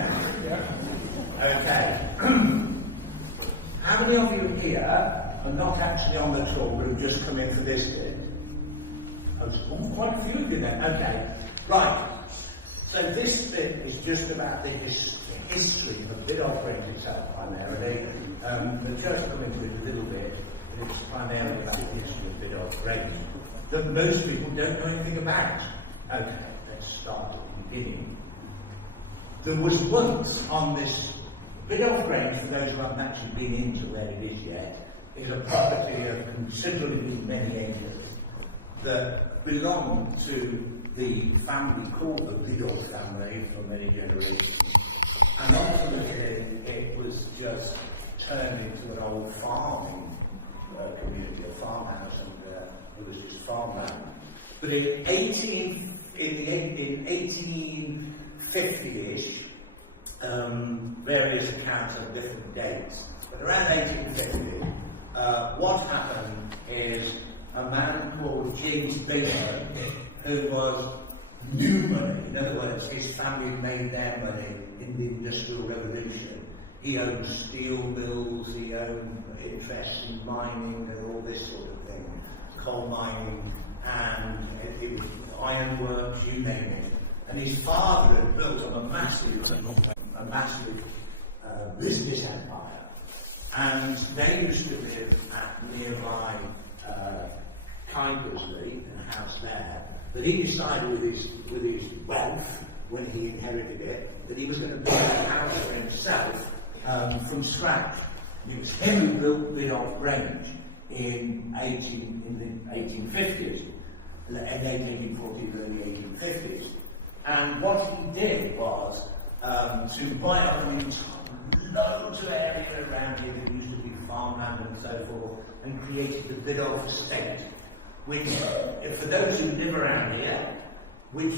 now? Okay. How many of you here are not actually on the tour but have just come in for this bit? Oh, quite a few of you then. Okay. Right. So this bit is just about the history of Biddulph Grange itself primarily. The church will come into it a little bit, but it's primarily about the history of Biddulph Grange that most people don't know anything about. Okay, let's start at the beginning. There was once on this Biddulph Grange, for those who haven't actually been into where it is yet, is a property of considerably many acres that belonged to the family called the Biddulph family for many generations. And ultimately it was just turned into an old farming community, a farmhouse, and it was just farmland. But in 1850-ish, various accounts of different dates, but around 1850, what happened is a man called James Bateman, who was new money. In other words, his family made their money in the Industrial Revolution. He owned steel mills, he owned interests in mining and all this sort of thing, coal mining, and it was ironworks, you name it. And his father had built up a massive business empire. And they used to live at nearby Kindersley, in a house there. But he decided with his wealth, when he inherited it, that he was going to build a house for himself from scratch. And it was him who built Biddulph Grange in the 1850s, late 1840s, early 1850s. And what he did was to buy up loads of area around here that used to be farmland and so forth, and created the Biddulph estate, which, for those who live around here, which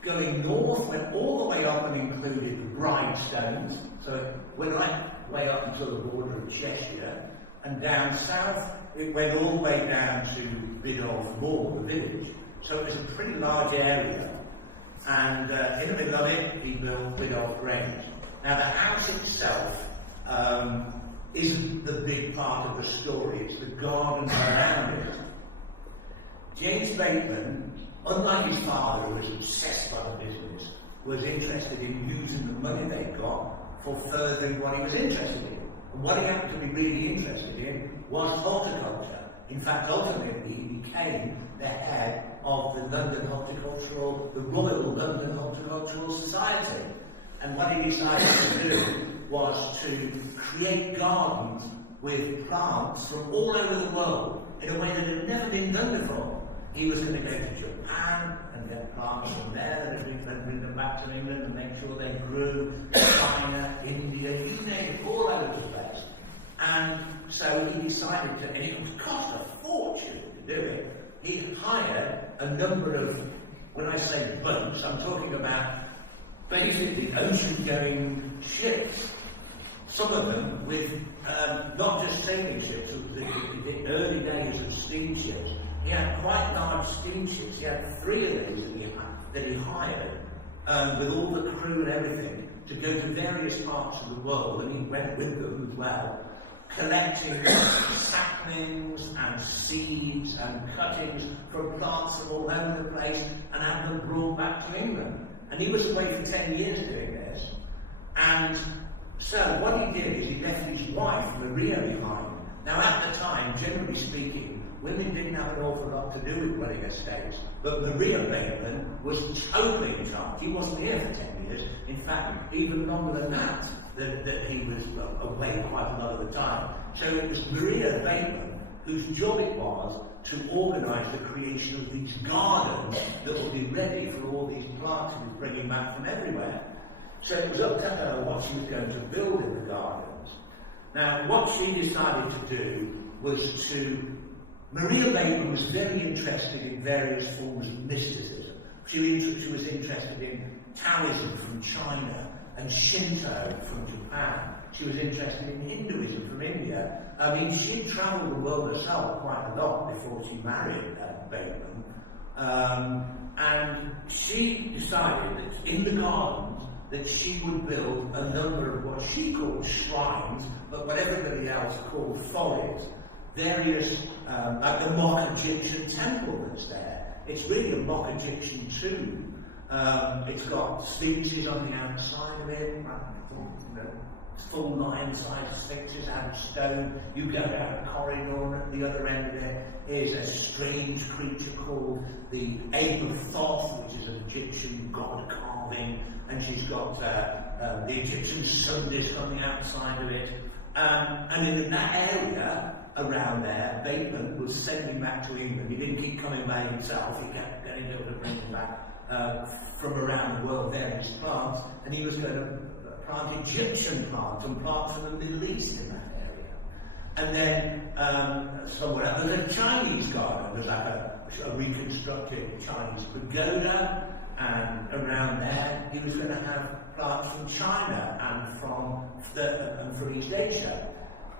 going north went all the way up and included the Grindstones, so it went way up until the border of Cheshire, and down south it went all the way down to Biddulph Moor, the village. So it was a pretty large area, and in the middle of it he built Biddulph Grange. Now the house itself isn't the big part of the story, it's the garden around it. James Bateman, unlike his father, who was obsessed by the business, was interested in using the money they got for furthering what he was interested in. And what he happened to be really interested in was horticulture. In fact, ultimately, he became the head of the Royal London Horticultural Society. And what he decided to do was to create gardens with plants from all over the world in a way that had never been done before. He was going to go to Japan and get plants from there and bring them back to England and make sure they grew. China, India, you name it, all over the place. And so he decided to, and it would cost a fortune to do it. He hired a number of, when I say boats, I'm talking about basically ocean-going ships. Some of them with not just sailing ships, the early days of steamships. He had quite large steamships. He had 3 of these that he hired with all the crew and everything to go to various parts of the world, and he went with them as well, collecting saplings and seeds and cuttings from plants from all over the place and had them brought back to England. And he was away for 10 years doing this. And so what he did is he left his wife, Maria, behind. Now at the time, generally speaking, women didn't have an awful lot to do with running estates, but Maria Bateman was totally in charge. He wasn't here for 10 years. In fact, even longer than that he was away quite a lot of the time. So it was Maria Bateman whose job it was to organise the creation of these gardens that would be ready for all these plants he was bringing back from everywhere. So it was up to her what she was going to build in the gardens. Now, what she decided to do was Maria Bateman was very interested in various forms of mysticism. She was interested in Taoism from China and Shinto from Japan. She was interested in Hinduism from India. I mean, she'd travelled the world herself quite a lot before she married Bateman. And she decided that in the gardens that she would build a number of what she called shrines, but what everybody else called follies. Various, like the mock Egyptian temple that's there. It's really a mock Egyptian tomb. It's got sphinxes on the outside of it, full lion-sized sphinxes out of stone. You go down a corridor, and at the other end of it is a strange creature called the Ape of Thoth, which is an Egyptian god carving, and she's got the Egyptian sun disk on the outside of it. And in that area around there, Bateman was sending back to England. He didn't keep coming back himself, he kept getting able to bring them back from around the world, various plants, and he was going to plant Egyptian plants and plants from the Middle East in that area. And then somewhere else, there's a Chinese garden. There's like a reconstructed Chinese pagoda, and around there he was going to have plants from China and from East Asia.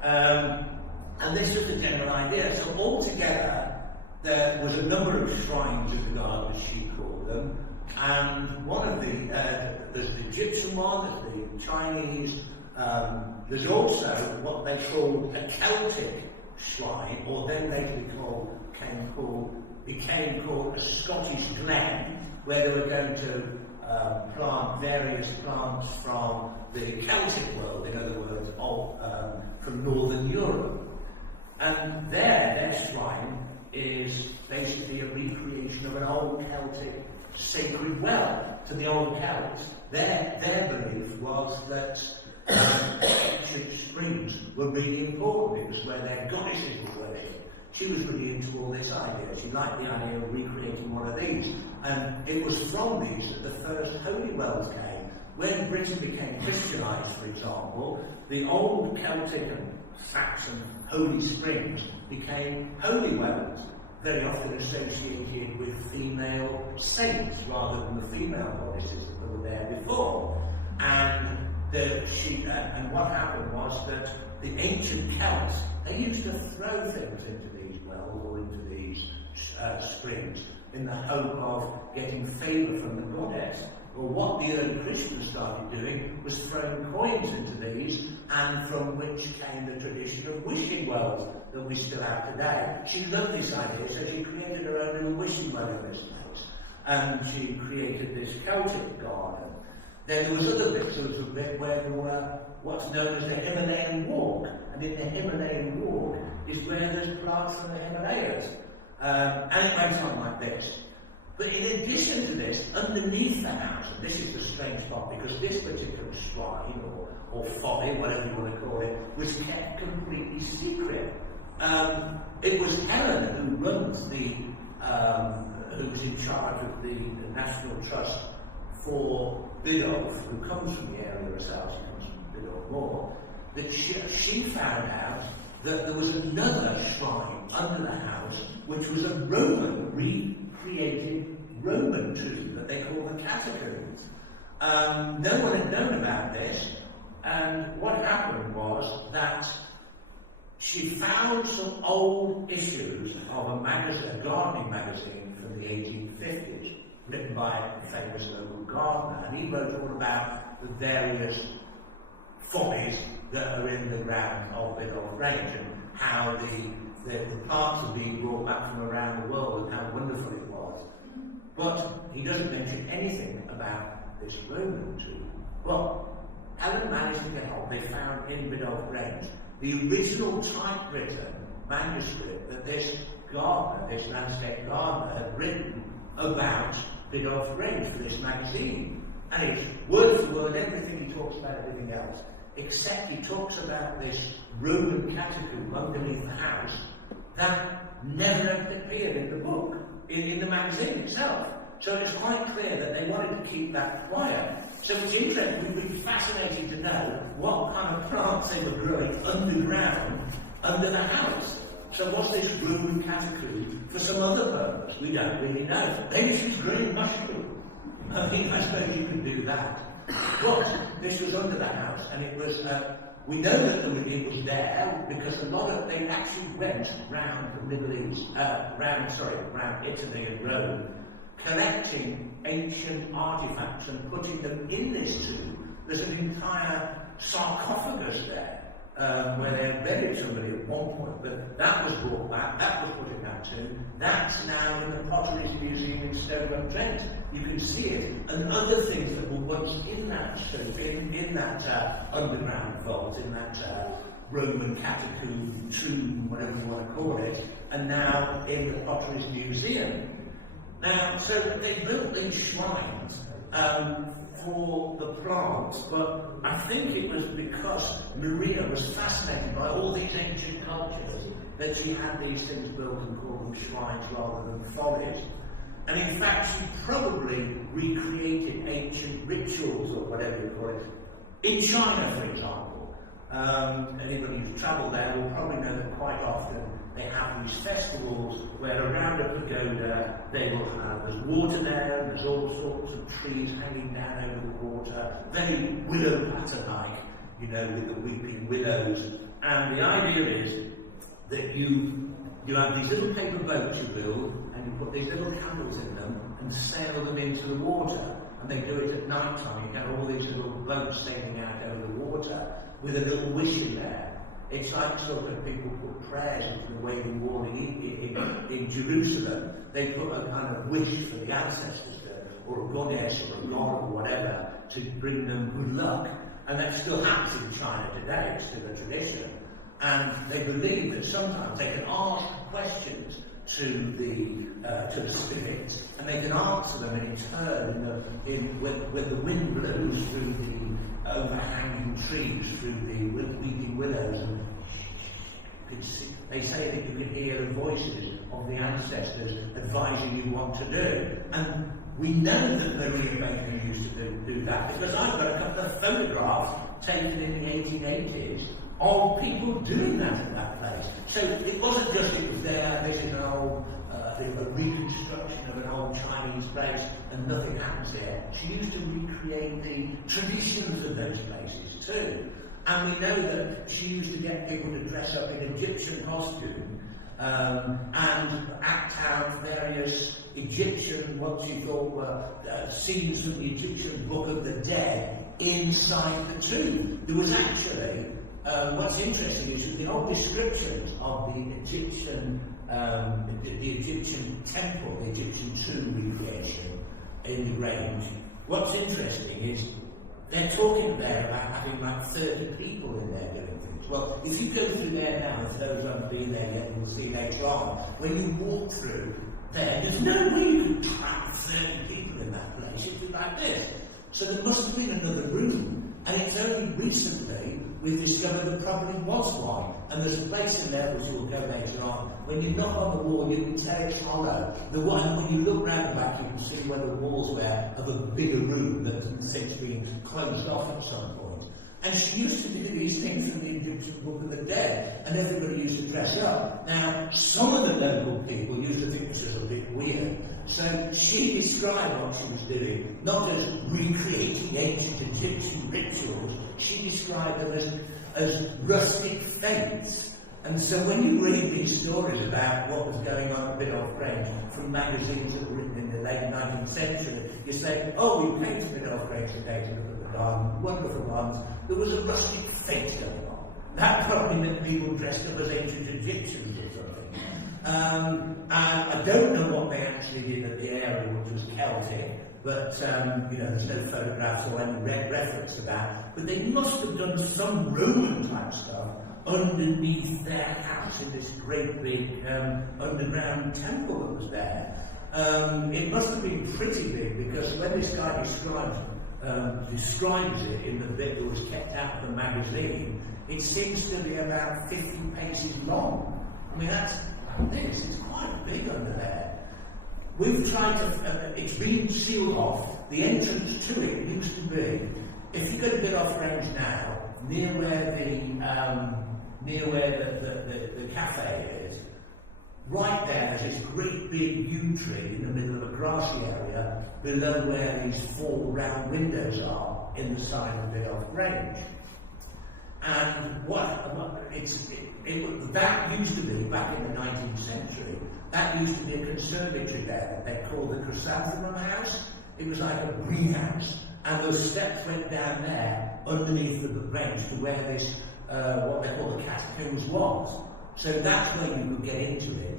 And this was the general idea. So altogether, there was a number of shrines of the god, as she called them, and one of there's the Egyptian one, there's the Chinese, there's also what they called a Celtic shrine, or then later became called a Scottish glen, where they were going to plant various plants from the Celtic world, in other words, from Northern Europe. And their shrine is basically a recreation of an old Celtic sacred well to the old Celts. Their belief was that ancient springs were really important. It was where their goddesses were worshipped. She was really into all this idea. She liked the idea of recreating one of these. And it was from these that the first holy wells came. When Britain became Christianized, for example, the old Celtic and Saxon holy springs became holy wells, very often associated with female saints rather than the female goddesses that were there before. And what happened was that the ancient Celts, they used to throw things into these wells or into these springs in the hope of getting favour from the goddess. Well, what the early Christians started doing was throwing coins into these, and from which came the tradition of wishing wells that we still have today. She loved this idea, so she created her own little wishing well in this place. And she created this Celtic garden. Then there was other bits. There was a bit where there were what's known as the Himalayan walk. And in the Himalayan walk is where there's plants from the Himalayas. And it went on like this. But in addition to this, underneath the house, and this is the strange part, because this particular shrine, or folly, whatever you want to call it, was kept completely secret. It was Helen who runs who's in charge of the National Trust for Biddulph, who comes from the area herself, she comes from Biddulph Moor, that she found out that there was another shrine under the house, which was a recreated Roman tomb that they call the catacombs. No one had known about this, and what happened was that she found some old issues of a gardening magazine from the 1850s, written by a famous local gardener, and he wrote all about the various follies that are in the grounds of Biddulph Grange, and how the plants are being brought back from around the world and how wonderful it was. But he doesn't mention anything about this Roman tomb. But Helen managed to get hold. They found in Biddulph Grange the original typewritten manuscript that this gardener, this landscape gardener, had written about Biddulph Grange for this magazine. And it's word for word everything he talks about, everything else, except he talks about this Roman catacomb underneath the house that never appeared in the book, in the magazine itself. So it's quite clear that they wanted to keep that quiet. So it's interesting, we'd be fascinated to know what kind of plants they were growing underground, under the house. So was this Roman catacomb for some other purpose? We don't really know. Maybe she was growing mushroom. I suppose you could do that. But this was under the house, and it was, we know that it was there because they actually went round the Middle East, round Italy and Rome, collecting ancient artifacts and putting them in this tomb. There's an entire sarcophagus there where they buried somebody at one point, but that was brought back, that was put in that tomb. That's now in the Potteries Museum in Stoke-on-Trent. You can see it, and other things that were once in that tomb, in that underground vault, in that Roman catacomb, tomb, whatever you want to call it, and now in the Potteries Museum. Now, so they built these shrines for the plants, but I think it was because Maria was fascinated by all these ancient cultures that she had these things built and called them shrines rather than follies. And in fact, she probably recreated ancient rituals, or whatever you call it, in China, for example. Anybody who's travelled there will probably know that quite often they have these festivals where around a pagoda they will have, there's water there, and there's all sorts of trees hanging down over the water, very willow pattern-like, you know, with the weeping willows. And the idea is that you have these little paper boats you build, and you put these little candles in them and sail them into the water. And they do it at night time. You get all these little boats sailing out over the water with a little wish in there. It's like sort of people put prayers into the Wailing Wall in Jerusalem. They put a kind of wish for the ancestors, or a goddess or a god or whatever, to bring them good luck. And that still happens in China today. It's still a tradition. And they believe that sometimes they can ask questions to the spirits, and they can answer them in turn when the wind blows through the overhanging trees, through the weeping willows, and you can see, they say that you can hear the voices of the ancestors advising you what to do. And we know that Maria Bateman used to do that, because I've got a couple of photographs taken in the 1880s of people doing that in that place. So it wasn't just it was there, this is an old, a reconstruction of an old Chinese place, and nothing happens here. She used to recreate the traditions of those places too. And we know that she used to get people to dress up in Egyptian costume and act out various Egyptian, what she thought were scenes from the Egyptian Book of the Dead inside the tomb. There was actually what's interesting is that the old descriptions of the Egyptian temple, the Egyptian tomb recreation in the Grange, what's interesting is they're talking there about having like 30 people in there doing things. Well, if you go through there now, if those haven't been there yet, we'll see later on, when you walk through there, there's no way you can trap 30 people in that place. It'd be like this. So there must have been another room, and it's only recently we've discovered there probably was one, and there's a place in there which we'll go later on. When you knock on the wall, you can tell it's hollow. The one, when you look round the back, you can see where the walls were of a bigger room that has since been closed off at some point. And she used to do these things from the Egyptian Book of the Dead, and everybody used to dress up. Now, some of the local people used to think this was a bit weird, so she described what she was doing, not as recreating ancient Egyptian rituals, she described them as rustic faiths. And so when you read these stories about what was going on at Biddulph Grange from magazines that were written in the late 19th century, you say, oh, we came to Biddulph Grange today to look at the garden, wonderful gardens. There was a rustic faith going on. That probably meant people dressed up as ancient Egyptians or something. And I don't know what they actually did at the area, which was Celtic, but there's no photographs or any reference to that. But they must have done some Roman-type stuff underneath their house in this great big underground temple that was there. It must have been pretty big, because when this guy describes it in the bit that was kept out of the magazine, it seems to be about 50 paces long. I mean, that's like this, it's quite big under there. We've tried to, it's been sealed off. The entrance to it used to be, if you go to Biddulph Grange now, near where the cafe is, right there there's this great big yew tree in the middle of a grassy area below where these 4 round windows are in the side of Biddulph Grange. And that used to be, back in the 19th century, that used to be a conservatory there that they called the Chrysanthemum House. It was like a greenhouse, and those steps went down there underneath the Grange to where this, what they call the catacombs was. So that's where you could get into it.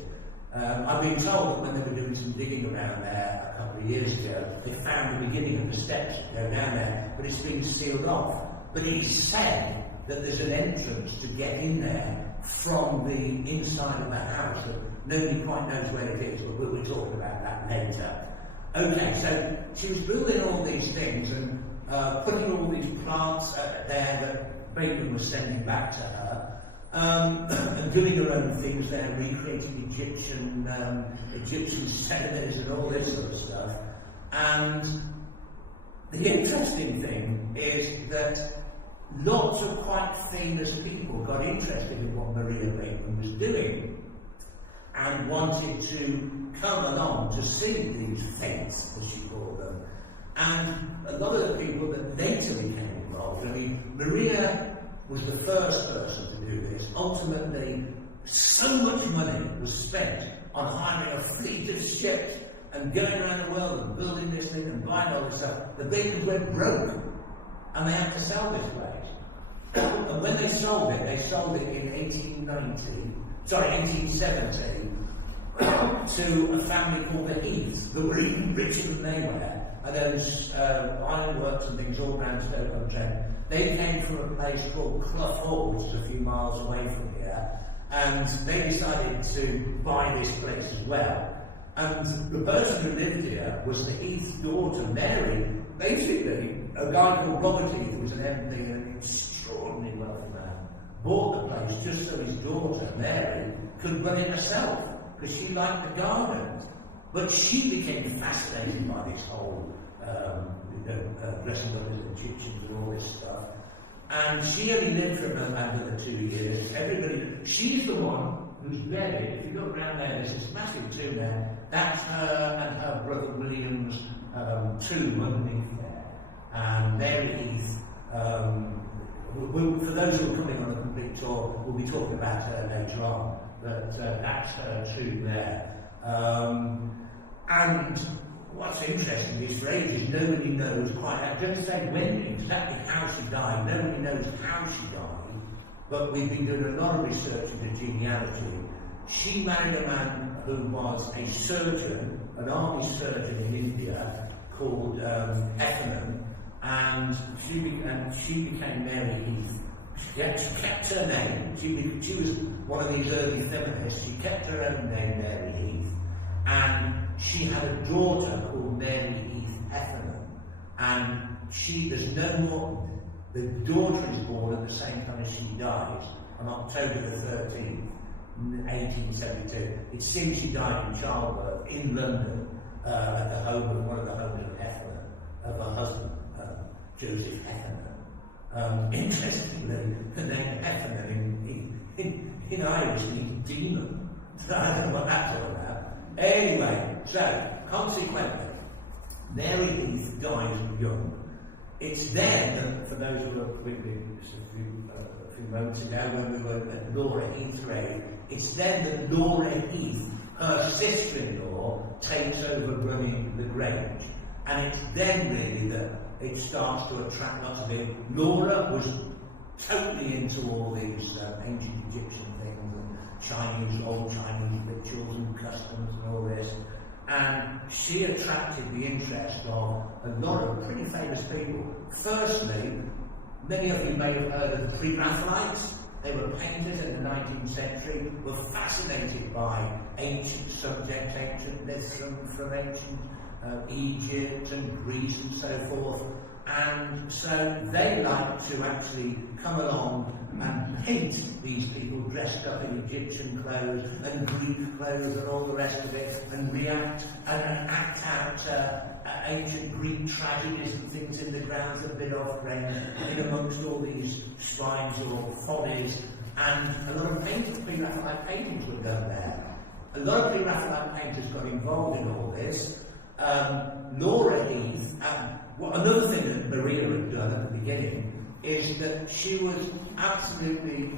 I've been told that when they were doing some digging around there a couple of years ago, they found the beginning of the steps that go down there, but it's been sealed off. But it is said that there's an entrance to get in there from the inside of the house that nobody quite knows where it is, but we'll be talking about that later. Okay, so she was building all these things and putting all these plants there that Bateman was sending back to her, and doing her own things there, recreating Egyptian ceremonies and all this sort of stuff. And the interesting thing is that lots of quite famous people got interested in what Maria Bateman was doing and wanted to come along to see these fetes, as she called them. And a lot of the people that later became involved, I mean, Maria was the first person to do this. Ultimately, so much money was spent on hiring a fleet of ships and going around the world and building this thing and buying all this stuff. The Batemans went broke and they had to sell this place. And when they sold it in 1870 to a family called the Heaths, that were even richer than they were. And those ironworks and things all around Stoke-on-Trent. They came from a place called Clough Hall, which is a few miles away from here, and they decided to buy this place as well. And the person who lived here was the Heath's daughter, Mary. Basically, a guy called Robert Heath, who was an MP and an extraordinarily wealthy man, bought the place just so his daughter, Mary, could run it herself, because she liked the gardens. But she became fascinated by this whole dressing up as Egyptians and all this stuff. And she only lived for another 2 years. She's the one who's buried. If you look around there, there's this massive tomb there. That's her and her brother William's tomb underneath there. And Mary Heath, for those who are coming on a complete tour, we'll be talking about her later on. But that's her tomb there. And what's interesting is for ages nobody knows quite how, don't say when exactly how she died, nobody knows how she died, but we've been doing a lot of research into genealogy. She married a man who was a surgeon, an army surgeon in India called Heffernan, and she became Mary Heath. She kept her name. She was one of these early feminists. She kept her own name, Mary Heath. And she had a daughter called Mary Heath Heffernan, and there's no more. The daughter is born at the same time as she dies, on October the 13th, 1872. It seems she died in childbirth in London, at the home of one of the homes of Heffernan, of her husband, Joseph Heffernan. Interestingly, the name Heffernan in Irish means demon. I don't know what that's all about. Anyway, so, consequently, Mary Heath dies young. It's then that, for those who were with me a few moments ago when we were at Laura Heath's grave, it's then that Laura Heath, her sister-in-law, takes over running the Grange. And it's then really that it starts to attract lots of it. Laura was totally into all these ancient Egyptian things and old Chinese rituals and customs and all this. And she attracted the interest of a lot of pretty famous people. Firstly, many of you may have heard of the Pre-Raphaelites. They were painters in the 19th century, were fascinated by ancient subjects, ancient myths from ancient Egypt and Greece and so forth. And so they like to actually come along and paint these people dressed up in Egyptian clothes and Greek clothes and all the rest of it, and react and act out ancient Greek tragedies and things in the grounds of Biddulph Grange, in amongst all these shrines or follies. And a lot of Pre-Raphaelite paintings were done there. A lot of Pre-Raphaelite painters got involved in all this. Laura Heath, another thing that Maria had done at the beginning is that she was absolutely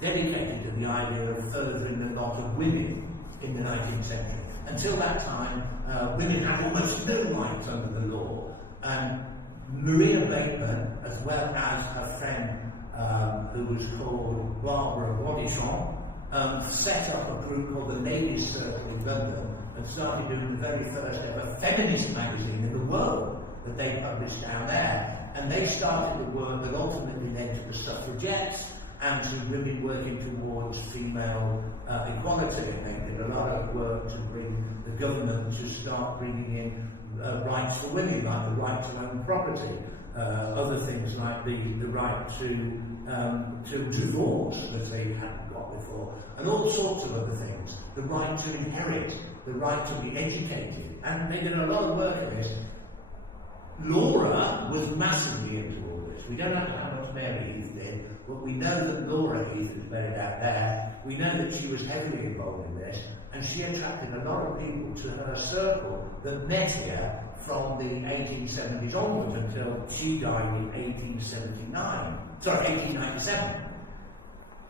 dedicated to the idea of furthering the lot of women in the 19th century. Until that time, women had almost no rights under the law. And Maria Bateman, as well as her friend who was called Barbara Bodichon, set up a group called the Ladies' Circle in London and started doing the very first ever feminist magazine in the world that they published down there. And they started the work that ultimately led to the suffragettes and to women working towards female equality. And they did a lot of work to bring the government to start bringing in rights for women, like the right to own property, other things like the right to divorce that they hadn't got before, and all sorts of other things. The right to inherit, the right to be educated. And they did a lot of work on this. Laura was massively into all this. We don't know how much Mary Heath did, but we know that Laura Heath is buried out there. We know that she was heavily involved in this, and she attracted a lot of people to her circle that met here from the 1870s onwards until she died in 1897.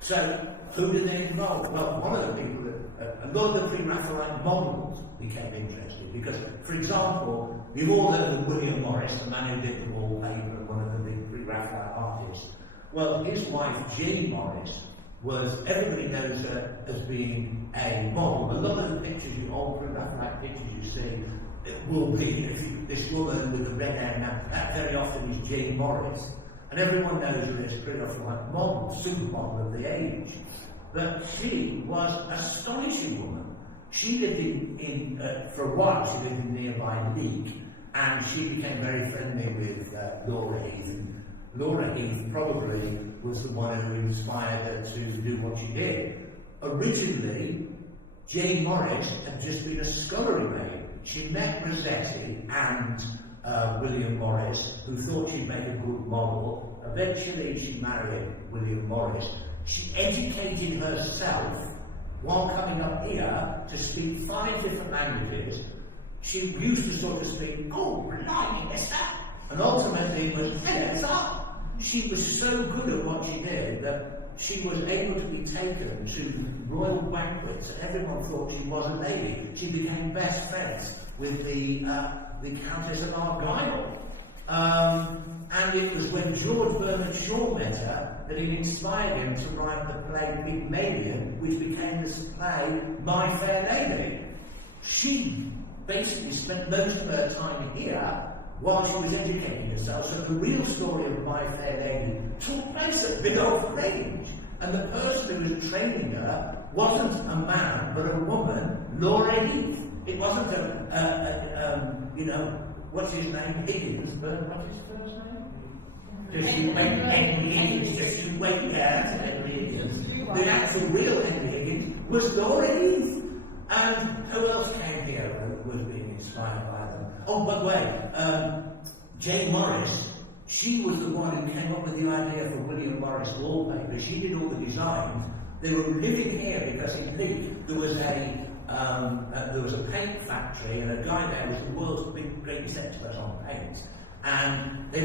So, who did they involve? Well, one of the people that, a lot of the pre-Raphaelite models became interested because, for example, we've all heard of William Morris, the man who did the wallpaper, one of the big pre-Raphaelite artists. Well, his wife, Jane Morris, everybody knows her as being a model. A lot of the pictures, old pre-Raphaelite pictures you see, it will be this woman with the red hair now, that very often is Jane Morris. And everyone knows her as pretty often like model, supermodel of the age. But she was an astonishing woman. She lived for a while, she lived in nearby Leek, and she became very friendly with Laura Heath. And Laura Heath probably was the one who inspired her to do what she did. Originally, Jane Morris had just been a scullery maid. She met Rossetti and William Morris, who thought she'd make a good model. Eventually, she married William Morris. She educated herself while coming up here to speak 5 different languages. She used to sort of speak, "Oh, blimey, mister," and ultimately it was, "Hello, sir." She was so good at what she did that she was able to be taken to royal banquets, and everyone thought she was a lady. She became best friends with the Countess of Argyll. And it was when George Bernard Shaw met her that it inspired him to write the play Pygmalion, which became this play, My Fair Lady. She basically spent most of her time here while she was educating herself. So the real story of My Fair Lady took place at Biddulph Grange. And the person who was training her wasn't a man, but a woman, Laura Heath. It wasn't what's his name? Higgins, but what's his first name? Just you wait, Henry Higgins, just you wait there, Henry Higgins. The actual real Henry Higgins was Laura Heath. And who else came here who was being inspired by them? Oh, by the way, Jane Morris, she was the one who came up with the idea for William Morris wallpaper. She did all the designs. They were living here because in Leek there was a paint factory, and a guy there was the world's greatest expert on paint. And they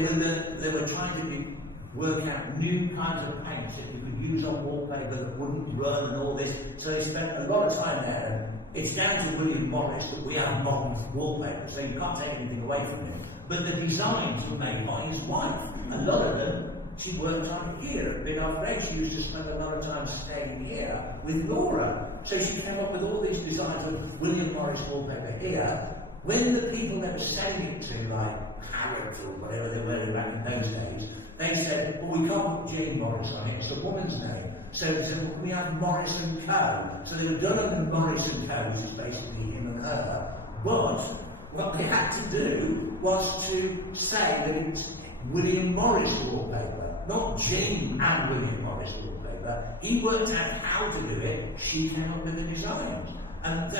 were trying to work out new kinds of paints that you could use on wallpaper that wouldn't run and all this. So they spent a lot of time there. And it's down to William Morris that we have modern wallpaper, so you can't take anything away from him. But the designs were made by his wife. A lot of them she worked on here at Biddulph Grange. She used to spend a lot of time staying here with Laura. So she came up with all these designs of William Morris wallpaper here. When the people that were selling it to, like Harrods or whatever they were back in those days, they said, well, we can't put Jane Morris on it, it's a woman's name. So they said, well, we have Morris and Co. So they were done under Morris and Co., which is basically him and her. But what they had to do was to say that it's William Morris wallpaper, not Jane and William Morris wallpaper. He worked out how to do it, she came up with the designs. And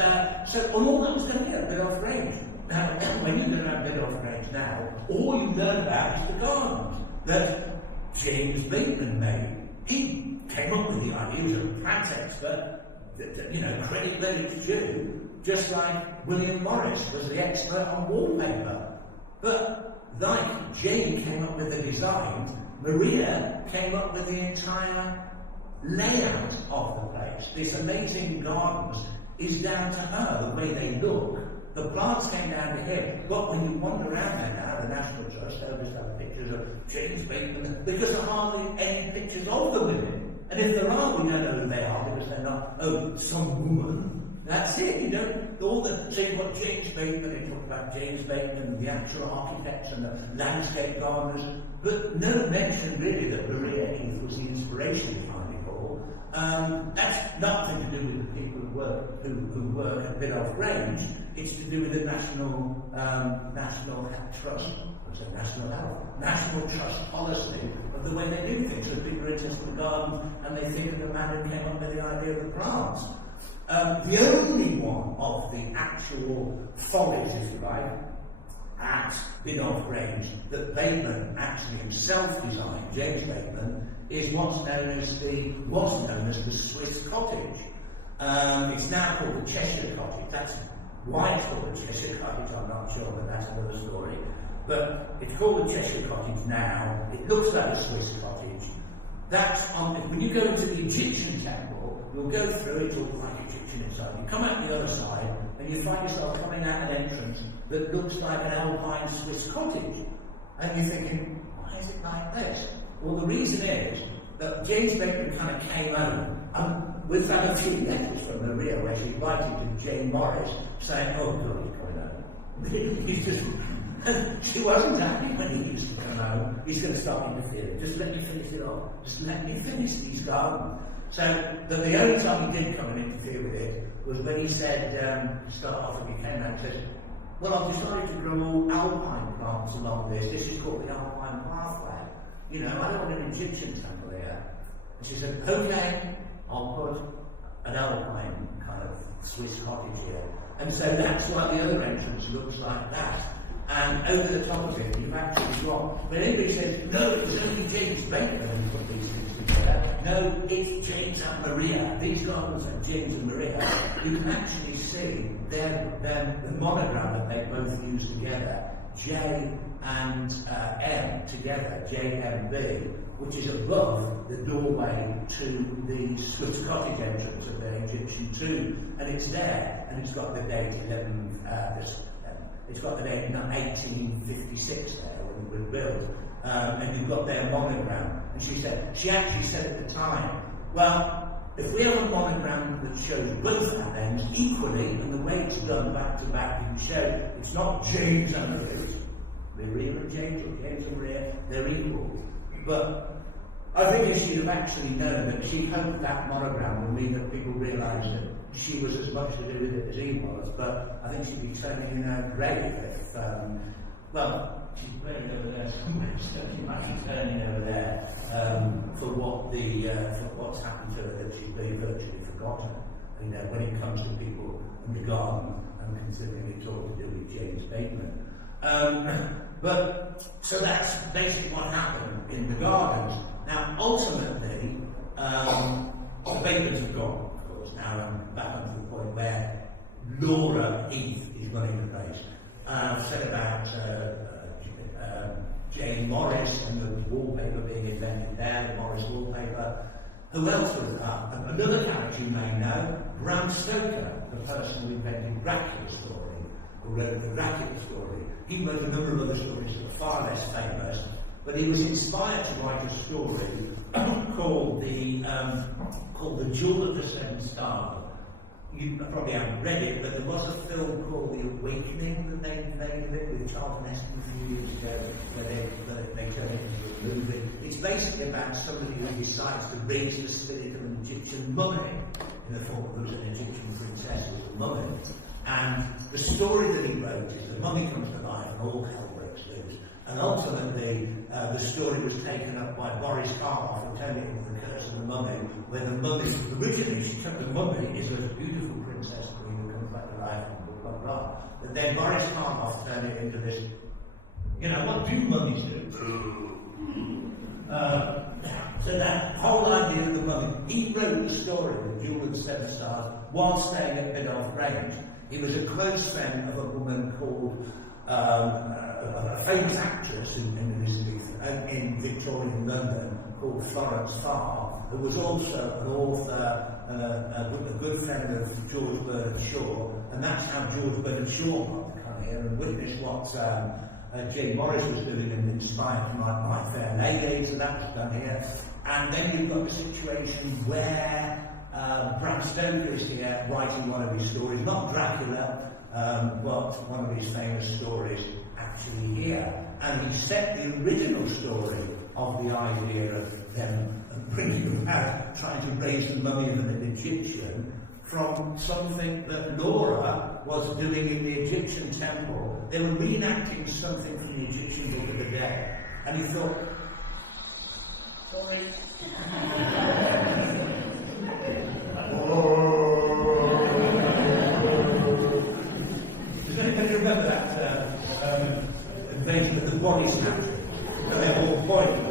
so all that was done here at Biddulph Grange. Now, when you go around Biddulph Grange now, all you learn about is the gardens that James Bateman made. He came up with the idea, he was a plant expert, credit where it's due, just like William Morris was the expert on wallpaper. But like Jane came up with the designs, Maria came up with the entire layout of the place. This amazing gardens is down to her, the way they look. The plants came down to him. But when you wander around there now, the National Trust, they'll just have pictures of James Bateman, because there are hardly any pictures of the women. And if there are, we don't know who they are, because they're not, some woman. That's it, you don't, so you've got James Bateman, they talk about James Bateman, the actual architects and the landscape gardeners, but no mention really that Maria Heath was the inspiration behind it all. That's nothing to do with the people who work at Biddulph Grange. It's to do with the National Trust, National Trust policy of the way they do things. So people are interested in the garden and they think of the man who came up with the idea of the plants. The only one of the actual follies, if you like, at Biddulph Grange that Bateman actually himself designed, James Bateman, is what's known as the Swiss cottage. It's now called the Cheshire Cottage. That's why it's called the Cheshire Cottage, I'm not sure, but that's another story. But it's called the Cheshire Cottage now. It looks like a Swiss cottage. That's when you go into the Egyptian temple, you'll go through it, all like Egyptian inside. You come out the other side, and you find yourself coming out an entrance that looks like an alpine Swiss cottage. And you're thinking, why is it like this? Well, the reason is that James Bateman kind of came home, we've had a few letters from Maria where she invited to Jane Morris, saying, oh God, he's coming home. He's just... She wasn't happy when he used to come home. He's going to start interfering. Just let me finish it off. Just let me finish these gardens. So the only time he did come and interfere with it was when he said, start off when he came out and said, well, I've decided to grow all alpine plants along this. This is called the Alpine Pathway. You know, I don't want an Egyptian temple here. And she said, okay, I'll put an alpine kind of Swiss cottage here. And so that's why the other entrance looks like that. And over the top of it, you've actually got, when anybody says, no, it was only James Bateman who put these things together. No, it's James and Maria. These gardens are James and Maria. You can actually see the monogram that they both use together, J and M together, JMB, which is above the doorway to the Swiss cottage entrance of the Egyptian tomb. And it's there, and it's got the date it's got the date 1856 there when it was built, and you've got their monogram. And she actually said at the time, well, if we have a monogram that shows both our names equally, and the way it's done back to back, you can show it's not James and Maria, it's Maria and James, or James and Maria, they're equal. But I think if she'd have actually known that, she hoped that monogram would mean that people realised that she was as much to do with it as he was, but I think she'd be turning in her grave if, she's buried over there somewhere, so she might be turning over there for what's happened to her, that she's been virtually forgotten. You know, when it comes to people in the garden and considering it's all to do with James Bateman. So that's basically what happened in the gardens. Now, ultimately, the Batemans have gone. Now I'm back onto the point where Laura Heath is running the place. I've said about Jane Morris and the wallpaper being invented there, the Morris wallpaper. Who else was another character you may know, Bram Stoker, the person who invented Dracula's story, who wrote the Dracula story. He wrote a number of other stories that are far less famous, but he was inspired to write a story called The Jewel of the Seven Stars. You probably haven't read it, but there was a film called The Awakening that they made of it with Charlton Heston a few years ago, where they turned it into a movie. It's basically about somebody who decides to raise the spirit of an Egyptian mummy in the form of an Egyptian princess who was a mummy. And the story that he wrote is the mummy comes to life and all hell breaks loose. And ultimately, the story was taken up by Boris Karloff and turned it into The Curse of the Mummy, where the mummy, originally she took the mummy is a beautiful princess queen who comes back to life and blah, blah, blah. But then Boris Karloff turned it into this, you know, what do mummies do? So that whole idea of the mummy, he wrote the story of The Jewel of the Seven Stars while staying at Biddulph Grange. He was a close friend of a woman called a famous actress in Victorian London called Florence Farr, who was also an author and a good friend of George Bernard Shaw, and that's how George Bernard Shaw got to come here and witness what Jane Morris was doing and inspired from My Fair Lady, so that was done here. And then you've got the situation where Bram Stoker is here writing one of his stories, not Dracula, but one of his famous stories actually here. And he set the original story of the idea of them bringing about trying to raise the mummy of an Egyptian from something that Laura was doing in the Egyptian temple. They were reenacting something from the Egyptian Book of the Dead. And he thought, sorry. Does anybody remember that invasion of the body snatcher? They're all pointing.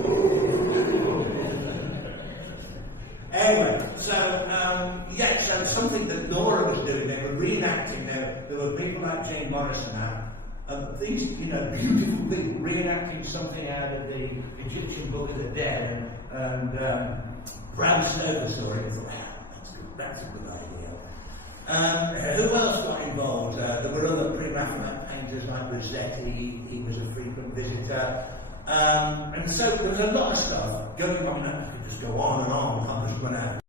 Anyway, so something that Laura was doing, they were reenacting. There were people like Jane Morrison and these, beautiful people reenacting something out of the Egyptian Book of the Dead, and Bram Stoker saw it and thought, that's a good idea. Who else got involved? There were other pre-Raphaelite painters like Rossetti. He was a frequent visitor. And so there was a lot of stuff going on. I could just go on and on, can't just run out.